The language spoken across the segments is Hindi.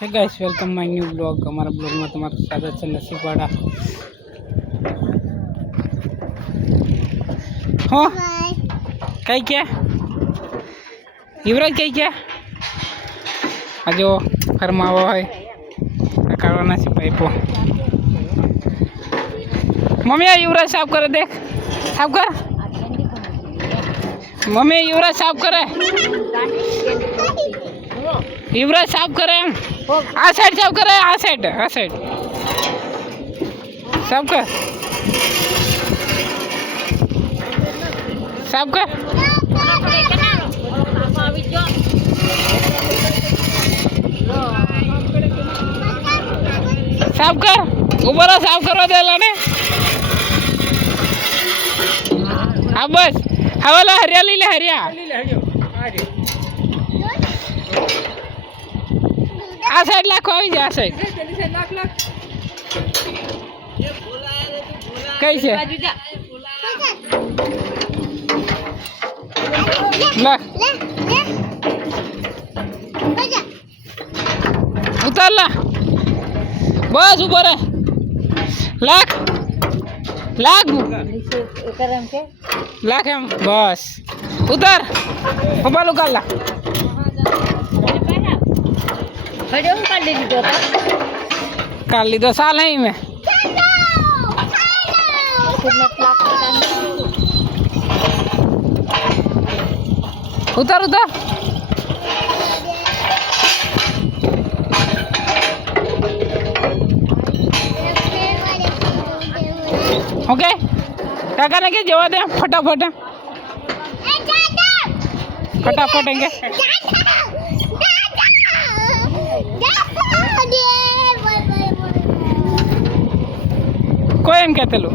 Hey guys welcome my new blog. हमारा ब्लॉग में तुम्हारा स्वागत है। नसीबवाड़ा हो कई क्या युवराज कई क्या अजो फरमावा है करवाना सी पाइपो मम्मी युवराज साफ करे देख साफ कर मम्मी युवराज साफ करे युवराज साफ करे आ साइड साफ करे आ साइड साफ कर साफ कर साफ कर ऊपर साफ करवा दे लाने हाँ बस हवाला हरियाली ले हरिया आ साइड लाखो आई जा साइड कैसे ला उतार ला बस ऊपर है लाख लाख लाख हम बस उतर मोबाइल उकाल ला काल ली दो साल है में उतर उतर ओके काका ने क्या जवाब दे फटाफट फटाफट कोई एम कहते लो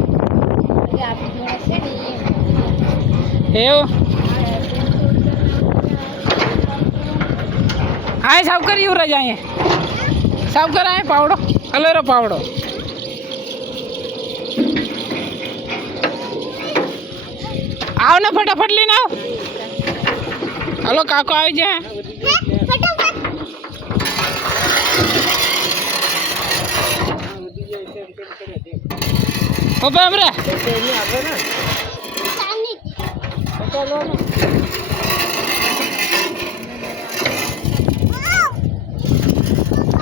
आए साफ कर यू रह जाए साफ कर आए पावड़ो अलेरो पावड़ो आओ ना फटाफट लेना आओ हेलो काको आई जाए ओ हमरे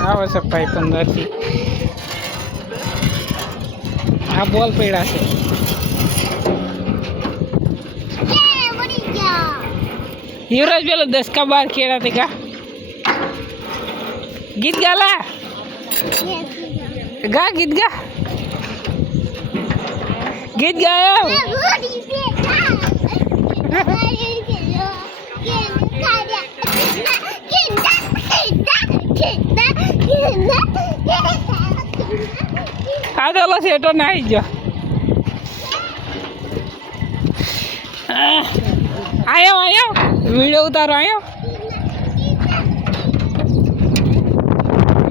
आवश्यक पाइप अंदर थी आ बॉल पड़ा से युवराज बेलो 10 का बार खेला थे का गीत गाला गा गीत गा गीत गाया आदलो सेटो नहीं जो आयो आयो वीडियो उतारो आयो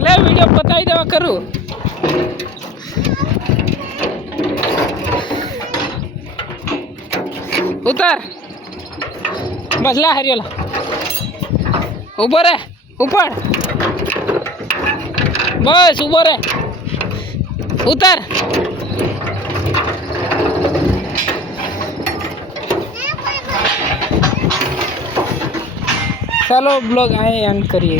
ले वीडियो बताई देवा करूँ उतर बसला हरियाला ऊपर है ऊपर बस ऊपर है उतर चलो ब्लॉग आए एंड करिए।